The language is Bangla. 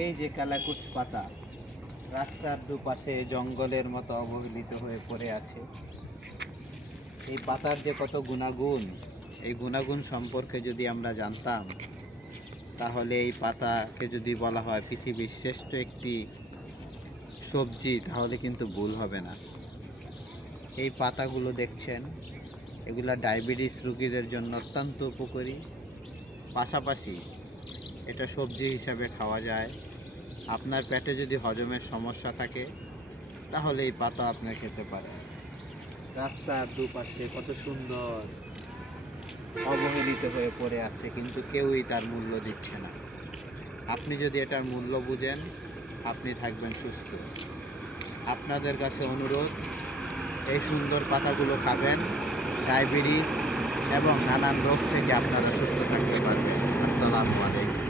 এই যে কালাকুচ পাতা রাস্তার দুপাশে জঙ্গলের মতো অবহেলিত হয়ে পড়ে আছে। এই পাতার যে কত গুণাগুণ, এই গুণাগুণ সম্পর্কে যদি আমরা জানতাম, তাহলে এই পাতাকে যদি বলা হয় পৃথিবীর শ্রেষ্ঠ একটি সবজি, তাহলে কিন্তু ভুল হবে না। এই পাতাগুলো দেখছেন, এগুলা ডায়াবেটিস রোগীদের জন্য অত্যন্ত উপকারী। পাশাপাশি এটা সবজি হিসাবে খাওয়া যায়। আপনার পেটে যদি হজমের সমস্যা থাকে, তাহলে এই পাতা আপনি খেতে পারেন। রাস্তার দুপাশে কত সুন্দর অবহেলিত হয়ে পড়ে আছে, কিন্তু কেউই তার মূল্য দিচ্ছে না। আপনি যদি এটার মূল্য বুঝেন, আপনি থাকবেন সুস্থ। আপনাদের কাছে অনুরোধ, এই সুন্দর পাতাগুলো খাবেন। ডায়াবেটিস এবং নানান রোগ থেকে আপনারা সুস্থ থাকতে পারবেন। আসসালামু আলাইকুম।